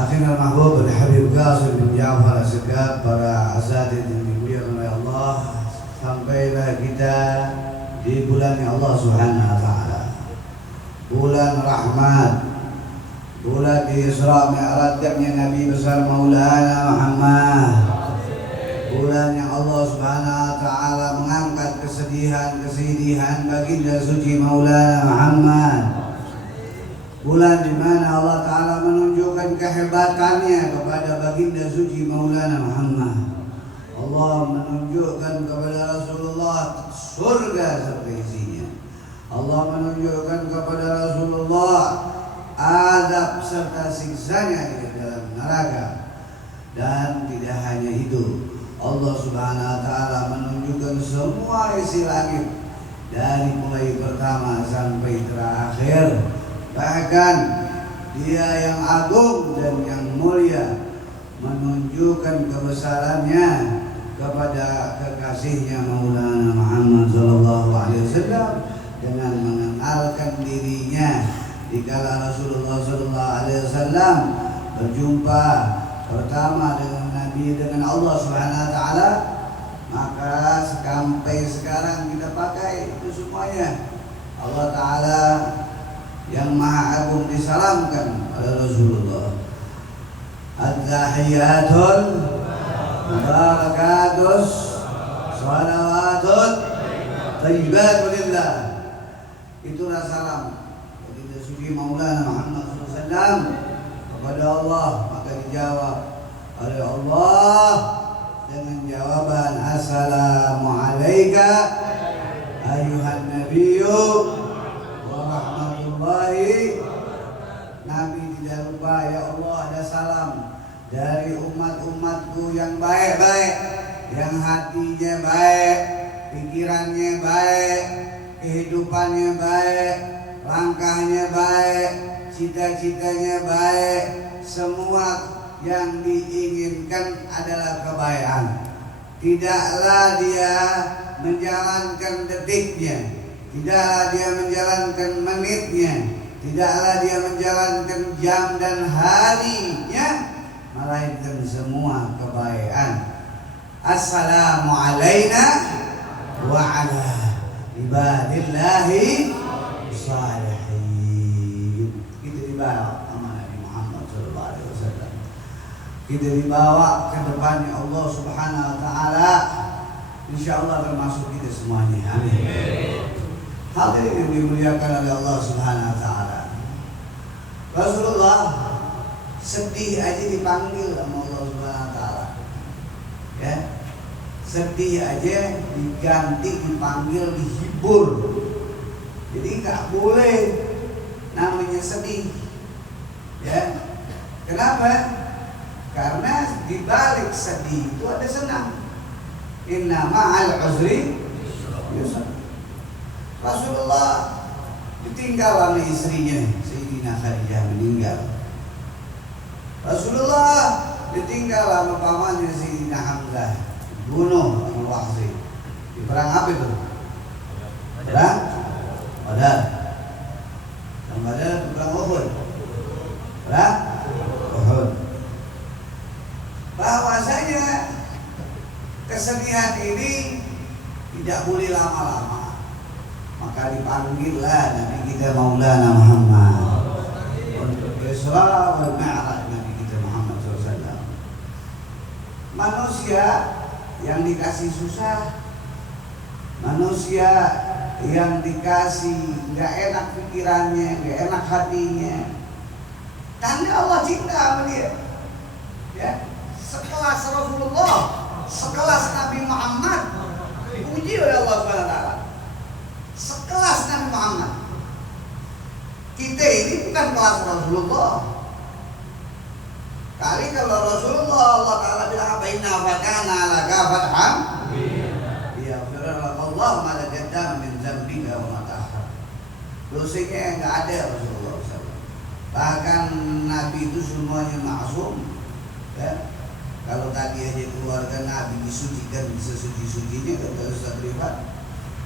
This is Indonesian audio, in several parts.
Akhirnya mahbub Habib Qasim bin Ja'far As-Segaf, para asatidz yang dimuliakan oleh Allah, sampailah kita di bulan yang Allah Subhanahu wa taala. Bulan rahmat, bulan di Isra Mi'rajnya Nabi besar Maulana Muhammad. Bulan yang Allah Subhanahu wa taala mengangkat kesedihan baginda suci Maulana Muhammad. Bulan di mana Allah Ta'ala menunjukkan kehebatannya kepada baginda suci Maulana Muhammad. Allah menunjukkan kepada Rasulullah surga serta isinya. Allah menunjukkan kepada Rasulullah azab serta siksanya di dalam neraka. Dan tidak hanya itu, Allah Subhanahu wa taala menunjukkan semua isi langit dari mulai pertama sampai terakhir. Bahkan Dia yang agung dan yang mulia menunjukkan kebesarannya kepada kekasihnya Maulana Muhammad sallallahu alaihi wasallam dengan mengenalkan dirinya dikala Rasulullah sallallahu alaihi wasallam berjumpa pertama dengan Nabi, dengan Allah Subhanahu wa taala, maka sampai sekarang kita pakai itu semuanya. Allah Ta'ala yang maha agung disalamkan oleh Rasulullah. At-tahiyatul mubarakatus salawatun thayyibatun lillah. Itulah salam baginda suci Maulana Muhammad SAW kepada Allah. Maka dijawab oleh Allah dengan jawaban assalamu alayka ayuhan nabiyyu wa rahmatullahi. Nabi tidak lupa, ya Allah, ada salam dari umat-umatku yang baik-baik, yang hatinya baik, pikirannya baik, kehidupannya baik, langkahnya baik, cita-citanya baik. Semua yang diinginkan adalah kebaikan. Tidaklah dia menjalankan detiknya, tidaklah dia menjalankan menitnya, tidaklah dia menjalankan jam dan harinya, melainkan semua kebaikan. Assalamu alayna wa ala ibadillahi salihin. Itu dibawa sama Nabi Muhammad SAW. Kita dibawa ke depannya Allah Subhanahu wa taala. Insyaallah termasuk kita semuanya. Amin. Hadirin yang dimuliakan oleh Allah Subhanahu wa taala. Rasulullah sedih aja dipanggil sama Allah Subhanahu wa taala. Ya. Sedih aja diganti dipanggil dihibur. Jadi enggak boleh namanya sedih. Ya. Kenapa? Karena di balik sedih itu ada senang. Inna ma'al uzri yusra. Rasulullah ditinggal oleh istrinya Sayyidina Khadijah, meninggal. Rasulullah ditinggal sama pamannya Sayyidina Hamzah, dibunuh oleh Wahsy. Di perang apa itu? Perang Badar. Perang Badar, perang Uhud. Perang Uhud. Bahwasanya kesedihan ini tidak boleh lama-lama. Maka dipanggillah Nabi kita Maulana Muhammad untuk Isra wal Mi'raj Nabi kita Muhammad SAW. Manusia yang dikasih susah, manusia yang dikasih nggak enak pikirannya, nggak enak hatinya, tanda Allah cinta sama dia. Ya, sekelas Rasulullah, sekelas Nabi Muhammad dipuji oleh Allah SWT. Sekelas Nabi Muhammad. Kita ini bukan kelas Rasulullah. Kali kalau Rasulullah Allah Ta'ala bilang apa, inna fatana laka fatham yaghfir laka Allah ma taqaddama min dzambika wa ma ta'akhkhar. Dosanya enggak ada Rasulullah SAW. Bahkan Nabi itu semuanya maksum. Ya. Kalau tadi aja keluarga Nabi disucikan sesuci-sucinya, kata Ustaz Rifat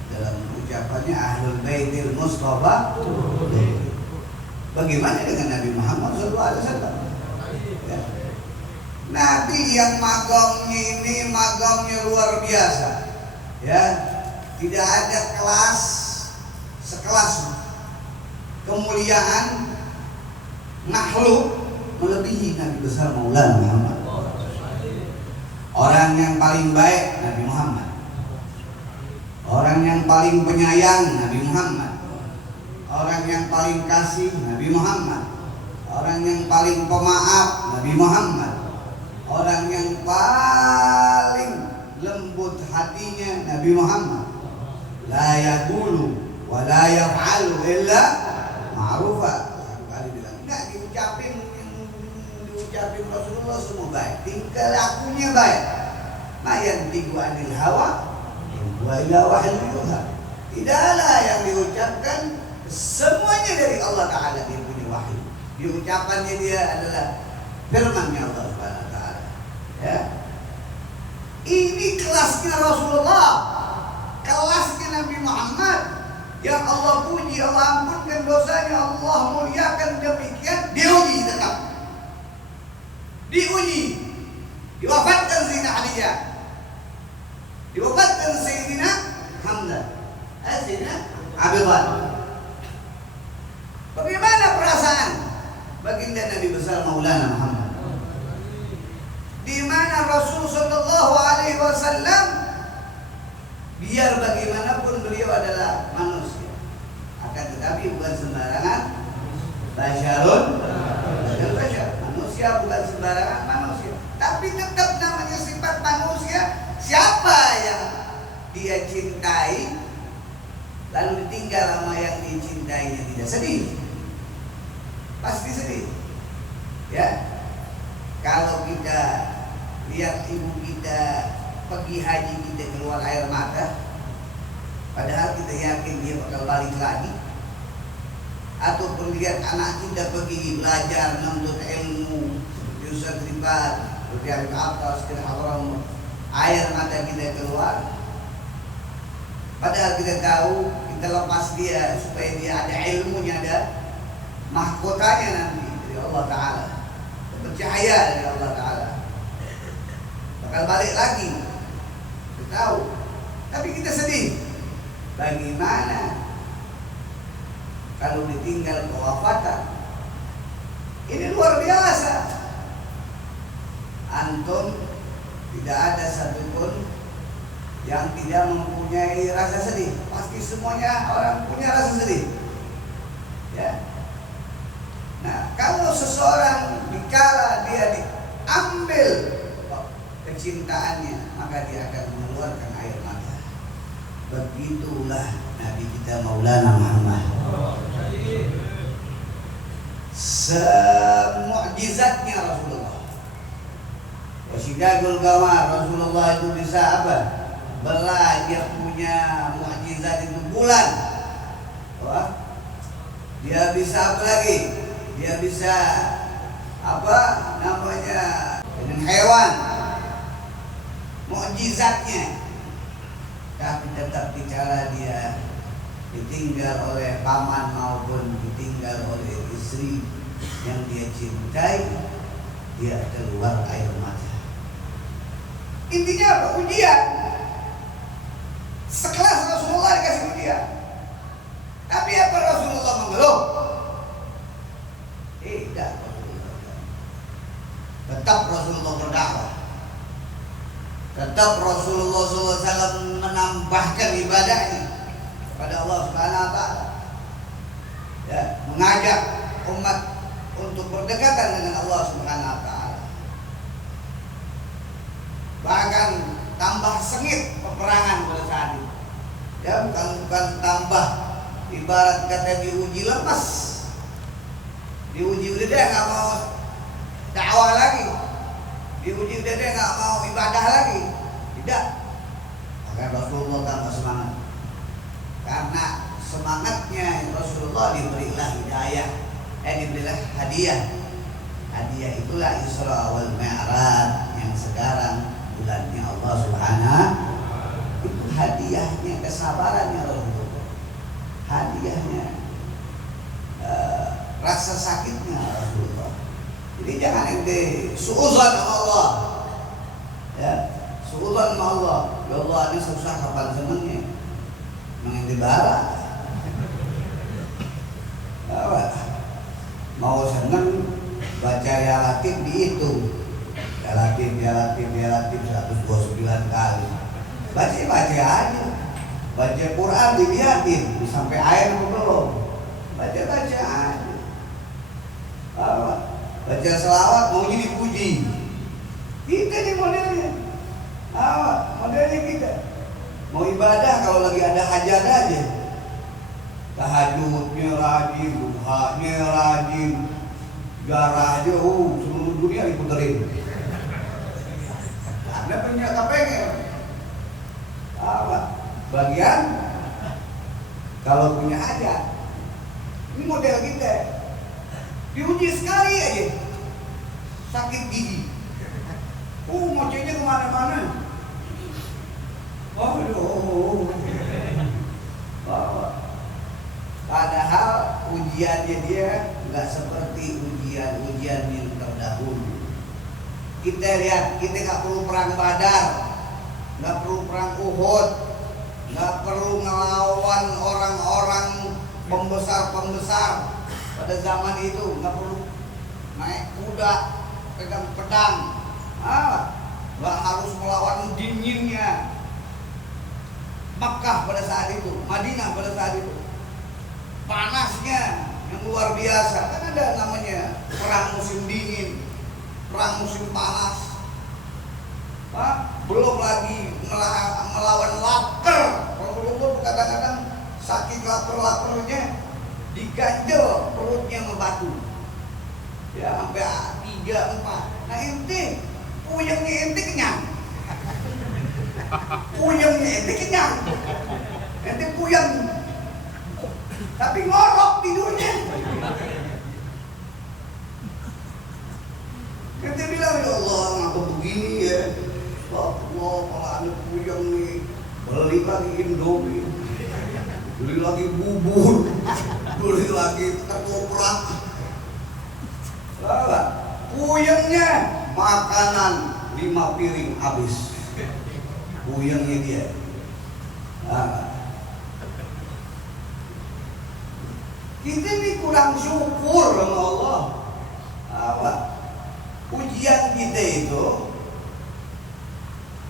dalam ucapannya Ahlul Baitil Mustafa. Bagaimana dengan Nabi Muhammad SAW? Ya. Nabi yang magamnya ini magamnya luar biasa. Ya, tidak ada kelas sekelas kemuliaan makhluk melebihi Nabi besar Maulana Muhammad. Orang yang paling baik Nabi Muhammad. Orang yang paling penyayang Nabi Muhammad. Orang yang paling kasih Nabi Muhammad. Orang yang paling pemaaf Nabi Muhammad. Orang yang paling lembut hatinya Nabi Muhammad. La yaqulu wa la yaf'alu illa ma'rufa. Enggak diucapin Rasulullah semua baik, tingkah lakunya baik. Ma yantiqu anil hawa wa ila wahyu yuha. Tidaklah yang diucapkan semuanya dari Allah Ta'ala, dia punya wahyu. Diucapannya dia adalah firman-Nya Allah Subhanahu wa Ta'ala. Ya. Ini kelasnya Rasulullah, kelasnya Nabi Muhammad yang Allah puji, Allah ampunkan dosanya, Allah muliakan, demikian diuji tetap. Diuji. Diwafatkan Sayyidina Aliyah. Diwafatkan Sayyidina Hamzah. Sayyidina Abdullah. Bagaimana perasaan baginda Nabi besar Maulana Muhammad? Di mana Rasul sallallahu alaihi wasallam biar bagaimanapun beliau adalah manusia, akan tetapi bukan sembarangan basyarun, manusia bukan sembarangan manusia, tapi tetap namanya sifat manusia. Siapa yang dia cintai lalu ditinggal sama yang dicintainya tidak sedih? Pasti sedih. Ya. Kalau kita lihat ibu kita pergi haji, kita keluar air mata, padahal kita yakin dia bakal balik lagi. Ataupun lihat anak kita pergi belajar menuntut ilmu, Ustaz Ribat, berjalan ke atas, ke haram, air mata kita keluar. Padahal kita tahu kita lepas dia supaya dia ada ilmunya, ada mahkotanya nanti dari Allah Ta'ala, bercahaya dari Allah Ta'ala, bakal balik lagi. Kita tahu, tapi kita sedih. Bagaimana kalau ditinggal kewafatan? Ini luar biasa. Antum tidak ada satupun yang tidak mempunyai rasa sedih. Pasti semuanya orang punya rasa sedih. Ya. Nah, kalau seseorang dikala dia diambil kecintaannya, maka dia akan mengeluarkan air mata. Begitulah Nabi kita Maulana Muhammad. Semukjizatnya Rasulullah. Wasidagul Gawar, Rasulullah itu bisa apa? Belah, dia punya mukjizat itu bulan. Wah. Dia bisa apa lagi? Dia bisa apa namanya dengan hewan, mukjizatnya. Tapi tetap bicara dia ditinggal oleh paman maupun ditinggal oleh istri yang dia cintai, dia keluar air mata. Intinya apa? Ujian. Sekelas Rasulullah dikasih ujian. Tapi apa Rasulullah mengeluh? Tidak. Tetap Rasulullah berdakwah. Tetap Rasulullah SAW menambahkan ibadahnya kepada Allah Subhanahu wa Ta'ala. Ya, mengajak umat untuk berdekatan dengan Allah Subhanahu wa Ta'ala. Bahkan tambah sengit peperangan pada saat itu. Ya, bukan tambah, ibarat kata diuji lepas. Diuji udah dia nggak mau dakwah lagi. Diuji udah dia nggak mau ibadah lagi. Tidak. Maka Rasulullah tambah semangat. Karena semangatnya Rasulullah diberilah hidayah, diberilah hadiah. Hadiah itulah Isra wal Mi'raj yang sekarang bulannya Allah Subhanahu. Itu hadiahnya kesabarannya Rasulullah. Hadiahnya rasa sakitnya Rasulullah. Jadi jangan ente suudzon sama Allah. Ya, suudzon sama Allah. Ya Allah, ini susah kapan senengnya? Emang ente bara. Apa? Mau seneng baca ya latif dihitung. Ya latif 129 kali. Baca aja. Baca Quran dilihatin sampai air belum. Baca aja. Apa? Baca selawat mau jadi puji. Kita nih modelnya. Modelnya kita. Mau ibadah kalau lagi ada hajat aja. Tahajudnya rajin, duhanya rajin, garahnya seluruh dunia diputerin. Ada punya pengen. Bagian kalau punya hajat. Ini model kita. Diuji sekali aja sakit gigi, ngocehnya kemana-mana. Padahal ujiannya dia nggak seperti ujian-ujian yang terdahulu. Kita lihat, kita nggak perlu perang Badar, nggak perlu perang Uhud, nggak perlu ngelawan orang-orang pembesar pada zaman itu, nggak perlu naik kuda, pegang pedang, nggak harus melawan dinginnya Makkah pada saat itu, Madinah pada saat itu, panasnya yang luar biasa. Kan ada namanya perang musim dingin, perang musim panas, belum lagi melawan lapar. Kalau dulu kadang-kadang sakit lapar-laparnya diganjel perutnya membatu ya sampai 3, 4. Nah ente puyengnya ente kenyang, ente puyeng tapi ngorok tidurnya. Ente bilang ya Allah ngapa begini ya, Allah kalau ada puyeng nih beli lagi Indomie, beli lagi bubur, beli lagi ketoprak. Puyengnya makanan 5 piring habis. Puyengnya dia. Kita ini kurang syukur sama Allah. Ujian kita itu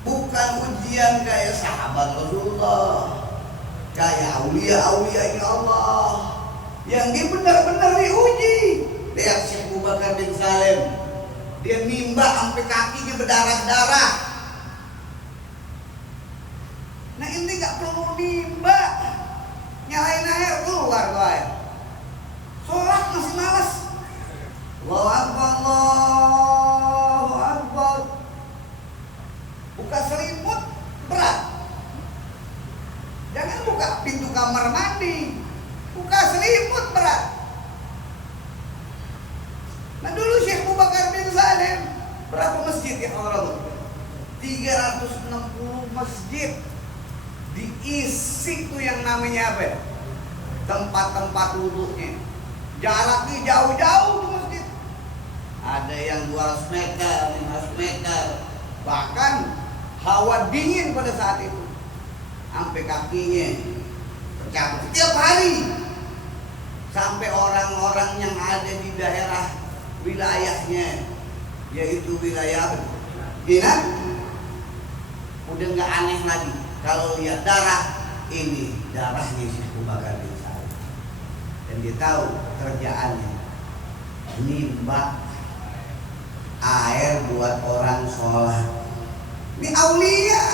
bukan ujian kayak sahabat Rasulullah, kayak aulia-aulia Allah yang dia benar-benar diuji. Lihat Syekh Abu Bakar bin Salim, dia nimba sampai kakinya berdarah-darah. Nah ini gak perlu nimba, nyalain air keluar tuh air. Sholat masih malas. Allahu Akbar, Allahu Akbar. Buka selimut berat. Jangan buka pintu kamar mandi, buka selimut berat. Nah dulu Syekh Abu Bakar bin Salim berapa masjid yang orang 360 masjid diisi tuh yang namanya apa ya? Tempat-tempat wudhunya. Jaraknya jauh-jauh tuh masjid. Ada yang 200 meter, 500 meter. Bahkan hawa dingin pada saat itu. Sampai kakinya tercabut setiap hari. Sampai orang-orang yang ada di daerah wilayahnya, yaitu wilayah Irak, udah nggak aneh lagi kalau lihat darah, ini darahnya Syekh Abu Bakar bin Salim. Dan dia tahu kerjaannya nimba air buat orang sholat. Ini aulia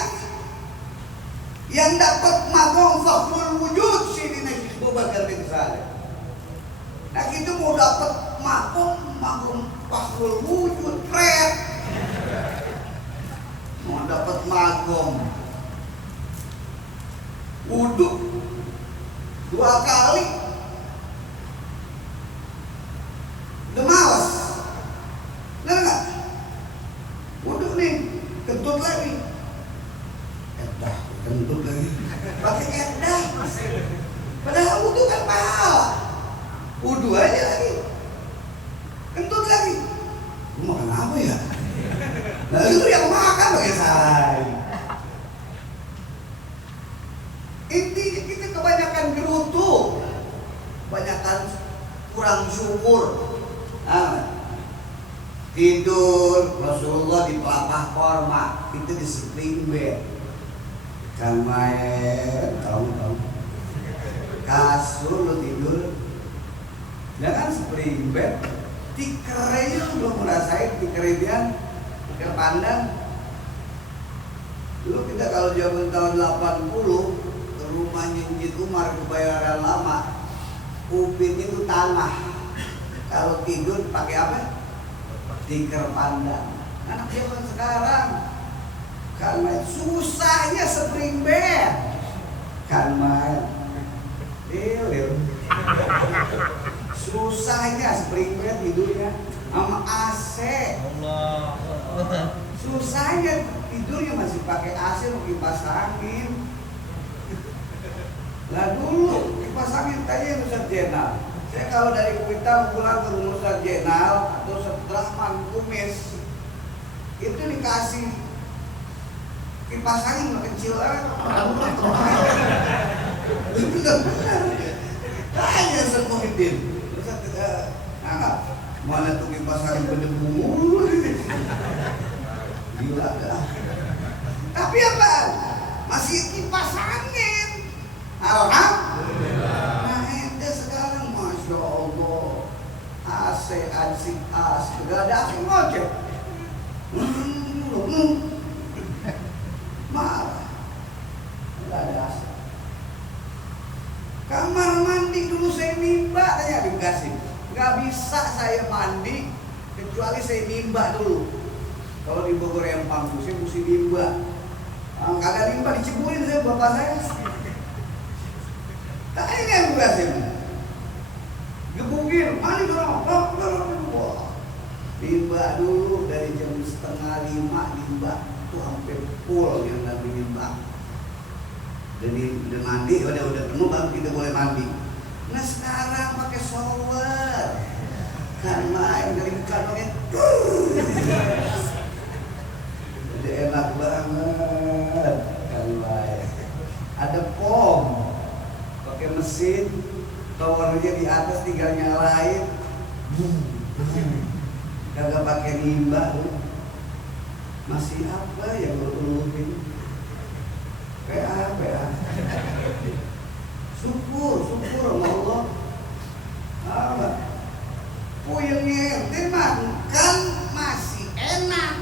yang dapat magong fakhrul wujud sini Syekh Abu Bakar bin Salim. Nah kita mau dapat magong fakhrul wujud pret, mau dapat magong wudhu 2 kali udah males. Bener nggak? Wudhu nih kentut lagi, kentut lagi pakai edah, padahal wudhu kan pahala. Wudhu aja lagi, kentut lagi, Nah lu yang makan pakai saya. Intinya kita kebanyakan gerutu, kebanyakan kurang syukur. Tidur Rasulullah di pelapah korma, itu di spring bed. Kan main, tahu kasur lu tidur, ya kan spring bed. Tikernya belum ngerasain tikernya, tiker pandang. Dulu kita kalau zaman tahun 80 ke rumahnya Njit Umar Kebayoran Lama, kupingnya itu tanah. Kalau tidur pakai apa? Tiker pandang. Anak zaman sekarang karena susahnya spring bed kan main susahnya spring bed tidurnya sama AC. Susahnya tidurnya masih pakai AC mau kipas angin. Lah dulu kipas angin tanya Ustaz Jenal. Saya kalau dari Kuitang pulang ke rumah Ustaz Jenal atau Ustaz Rahman Kumis itu dikasih kipas angin kecil aja. Itu benar. Tanya Ustaz Muhyiddin. Ustaz mana tuh kipas angin berdebu mulu. Gila dah. Tapi apa? Masih kipas angin. Alhamdulillah. Nah ente sekarang Masya Allah AC, asik, gak ada AC ngojek. Marah. Gak ada AC. Kamar mandi dulu saya nimba, tanya Habib Qasim. Gak bisa saya mandi kecuali saya nimba dulu. Kalau di Bogor yang pangku saya mesti nimba. Kagak nimba diceburin saya bapak saya. Tanya Habib Qasim. Gebukin, mandi dong. Nimba dulu dari jam 4:30 nimba tuh hampir full yang lagi nimba. Jadi udah mandi, udah penuh baru kita boleh mandi. Nah sekarang pakai shower, kan main dari bukan pakai, udah enak banget, kan main. Ada pom, pakai mesin, towernya di atas tinggal nyalain, kagak pakai nimba. Masih apa yang lu PA. Syukur sama Allah. Apa? Puyengnya ente makan masih enak.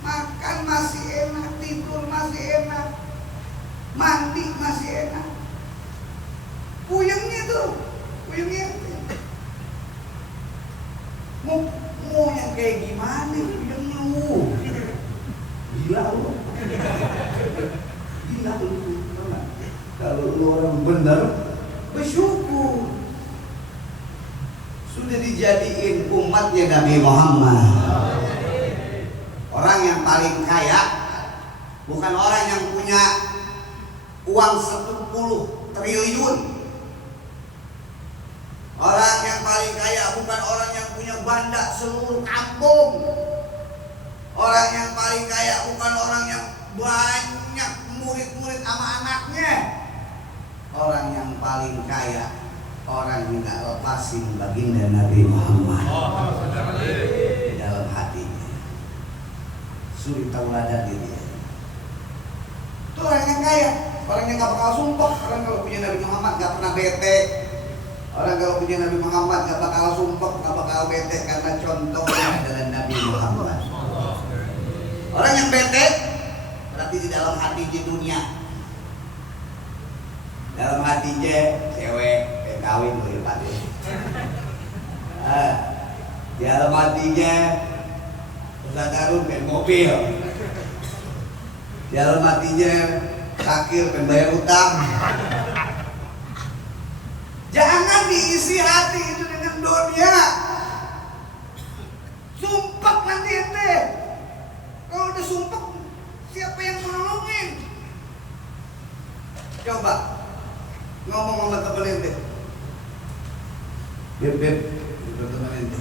Makan masih enak, tidur masih enak. Mandi masih enak. Puyengnya ente. Mau yang kayak gimana puyengnya lu? Gila lu. Kalau lu orang benar bersyukur. Sudah dijadiin umatnya Nabi Muhammad. Orang yang paling kaya bukan orang yang punya uang 10 triliun. Orang yang paling kaya bukan orang yang punya banda seluruh kampung. Orang yang paling kaya bukan orang yang banyak murid-murid sama anaknya. Orang yang paling kaya orang yang gak lepasin baginda Nabi Muhammad di dalam hatinya. Suri tauladan dia. Itu orang yang kaya, orang yang gak bakal sumpah. Orang kalau punya Nabi Muhammad gak pernah bete. Orang kalau punya Nabi Muhammad gak bakal sumpah, gak bakal bete karena contohnya adalah Nabi Muhammad. Orang yang bete berarti di dalam hati di dunia. Dalam hatinya cewek kawin boleh pade. Di dalam hatinya Ustaz Harun main mobil. Di dalam hatinya Sakir membayar utang. Jangan diisi hati itu dengan dunia. Sumpah nanti ente. Kalau udah sumpah siapa yang menolongin? Coba ngomong sama temen ente. Beb, itu temen ente.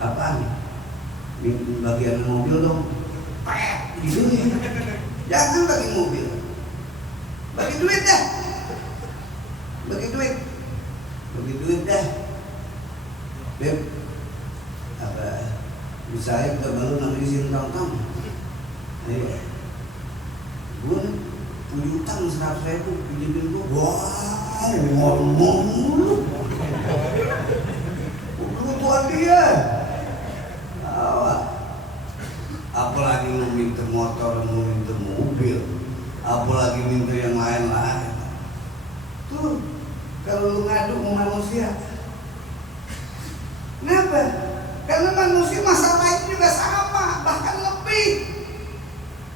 Apaan? bagian mobil dong, gitu ya. Jangan bagi mobil, bagi duit dah, bagi duit dah. Beb, apa? Misalnya kita baru nanti izin tahun-tahun, ayo, gue punya utang 100.000, pinjemin gue, wah, ngomong mulu, kebutuhan dia. Apalagi mau minta motor, mau minta mobil, apalagi minta yang lain-lain. Tuh, kalau lu ngadu sama manusia, kenapa? Karena manusia masalahnya juga sama, bahkan lebih.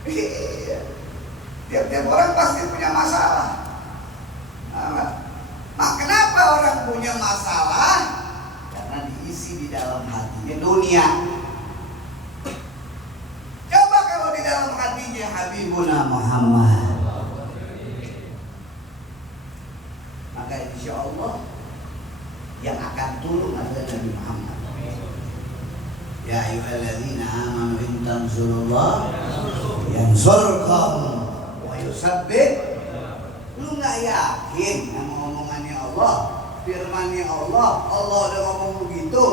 Iya. Tiap-tiap orang pasti punya masalah. Nah, kenapa orang punya masalah? Karena diisi di dalam hatinya dunia. Dalam hatinya Habibuna Muhammad, maka insya Allah yang akan turun adalah Nabi Muhammad. Ya ayyuhalladzina amanu in tansurullah yansurkum wa yusabbit. Lu nggak yakin sama omongannya Allah, firmannya Allah? Allah udah ngomong begitu.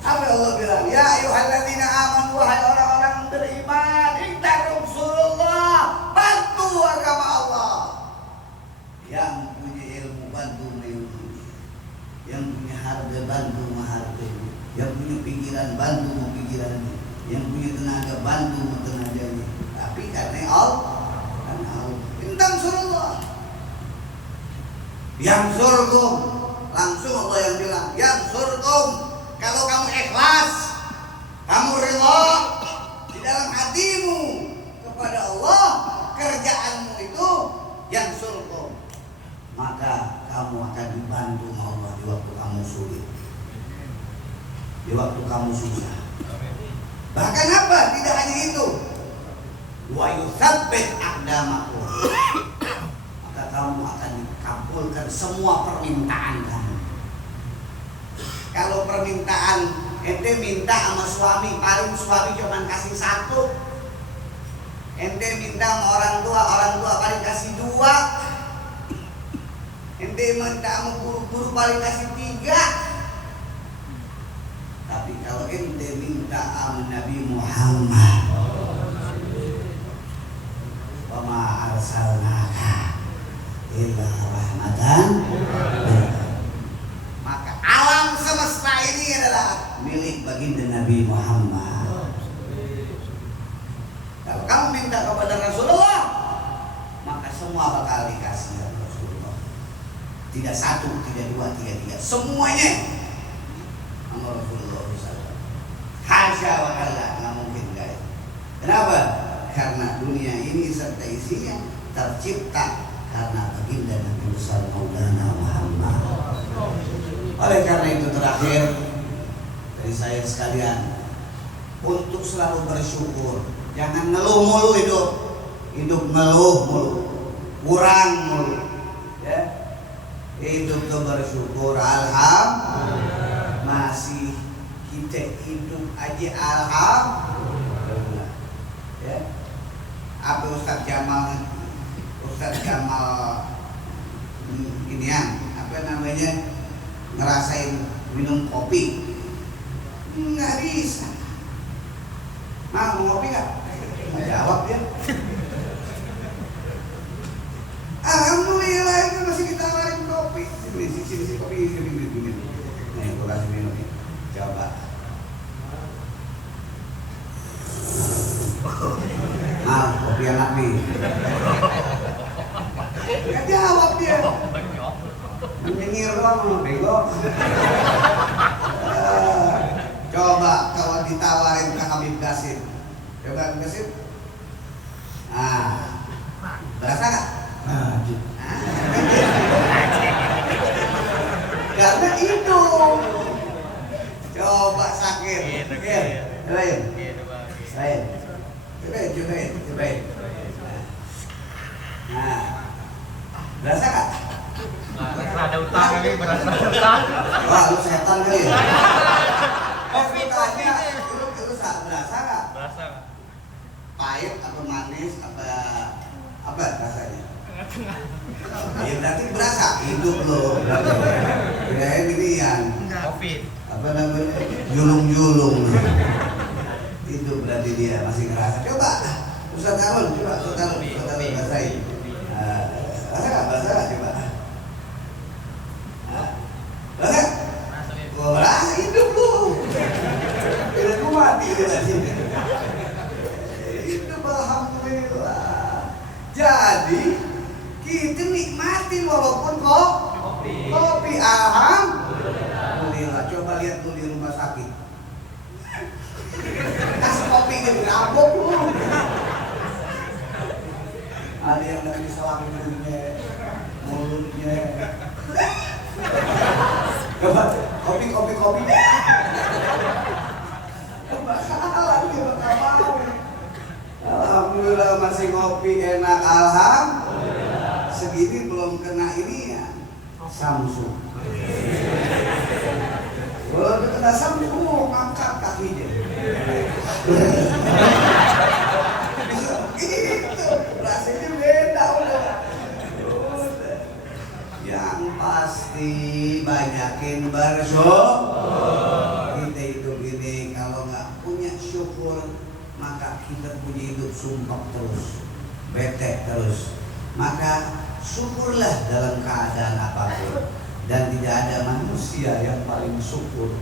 Apa Allah bilang? Ya ayyuhalladzina amanu, wahai orang-orang beriman, intansurullah, bantu agama Allah. Yang punya ilmu bantu ilmu, yang punya harga bantu harganya, yang punya pikiran bantu pikirannya, yang punya tenaga bantu tenaganya. Tapi karena Allah, intansurullah, yang surgum, langsung Allah yang bilang, yang surgum. Kalau kamu ikhlas, kamu rela di dalam hatimu kepada Allah, kerjaanmu itu yang surga, maka kamu akan dibantu Allah di waktu kamu sulit, di waktu kamu susah. Bahkan apa? Tidak hanya itu, wa yutsabbit aqdamakum, maka kamu akan dikabulkan semua permintaan kamu. Kalau permintaan ente minta sama suami, paling suami cuma kasih 1. Ente minta sama orang tua paling kasih 2. Ente minta sama guru-guru paling kasih 3. Tapi kalau ente minta sama Nabi Muhammad, wa ma arsalnaka illa rahmatan, maka alam semesta ini adalah milik baginda Nabi Muhammad. Kalau kamu minta kepada Rasulullah, maka semua bakal dikasih oleh Rasulullah. Tidak 1, tidak 2, tidak 3, semuanya sama Rasulullah SAW. Hasya wa kalla, nggak mungkin guys. Kenapa? Karena dunia ini serta isinya tercipta karena baginda Nabi besar Maulana Muhammad. Oleh karena itu terakhir dari saya sekalian, untuk selalu bersyukur, jangan ngeluh mulu hidup ngeluh mulu, kurang mulu, ya. Hidup tuh bersyukur, alhamdulillah, masih kita hidup aja alhamdulillah, ya. Apa Ustaz Jamal inian, apa namanya, ngerasain minum kopi nggak bisa. Mau ngopi nggak? Nggak jawab dia. Alhamdulillah itu masih ditawarin kopi. Sini kopi sini. Nih aku kasih minum nih. Coba. Kopi anak nih. Nggak jawab dia. Menyengir doang, bego. Coba kalau ditawarin ke Habib Qasim, coba Habib Qasim. Berasa nggak? Karena itu. Coba sakit. Cobain. Nah, berasa nggak? Ada utang lagi, berasa utang. Wah, lu setan kali ya? Kopi. Lu nangis apa rasanya? Ya berarti berasa hidup lo. Kirain ini yang Covid. apa namanya julung-julung. Itu berarti dia masih ngerasa. Coba Ustaz Karun, coba Ustaz Karun basahin. Bahasa coba. Bahasa? Wah, hidup lu. Tidak ku mati tadi. Hidup alhamdulillah. Jadi kita nikmati walaupun kopi alhamdulillah. Coba lihat tuh di rumah sakit. Kasih kopi dia berabuk lu. Ada yang nggak bisa lakuinnya, mulutnya. Coba kopi. Bakalan dia nggak mau. Alhamdulillah masih ngopi enak alhamdulillah. Segini belum kena ini ya Samsung. Kalau kena Samsung ngangkat kakinya. Gitu, rasanya beda udah. Yang pasti banyakin bersyukur. Kita hidup ini kalau nggak punya syukur maka kita punya hidup sumpah terus, bete terus. Maka syukurlah dalam keadaan apapun. Dan tidak ada manusia yang paling syukur.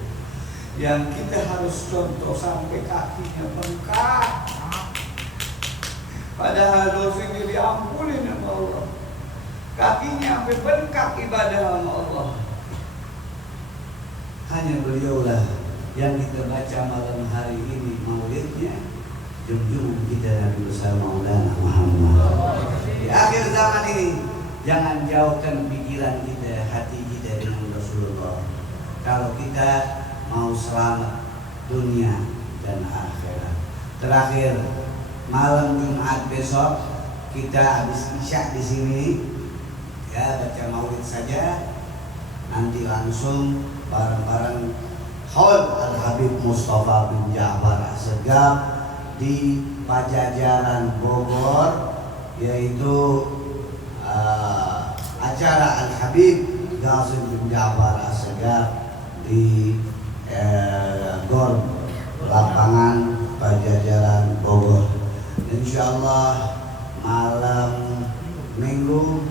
Yang kita harus contoh sampai kakinya bengkak. Padahal dosanya diampuni sama Allah. Kakinya sampai bengkak ibadah sama Allah. Hanya beliaulah yang kita baca malam hari ini maulidnya, junjungan kita Nabi besar Maulana Muhammad. Di akhir zaman ini jangan jauhkan pikiran kita, hati kita dengan Rasulullah. Kalau kita mau selamat dunia dan akhirat. Terakhir malam Jumat besok kita habis isya di sini ya, baca maulid saja. Nanti langsung bareng-bareng Haul Al-Habib Mustafa bin Ja'far Assegaf di Pajajaran Bogor, yaitu acara Al-Habib Qasim bin Ja'far Assegaf di GOR lapangan Pajajaran Bogor. Insyaallah malam Minggu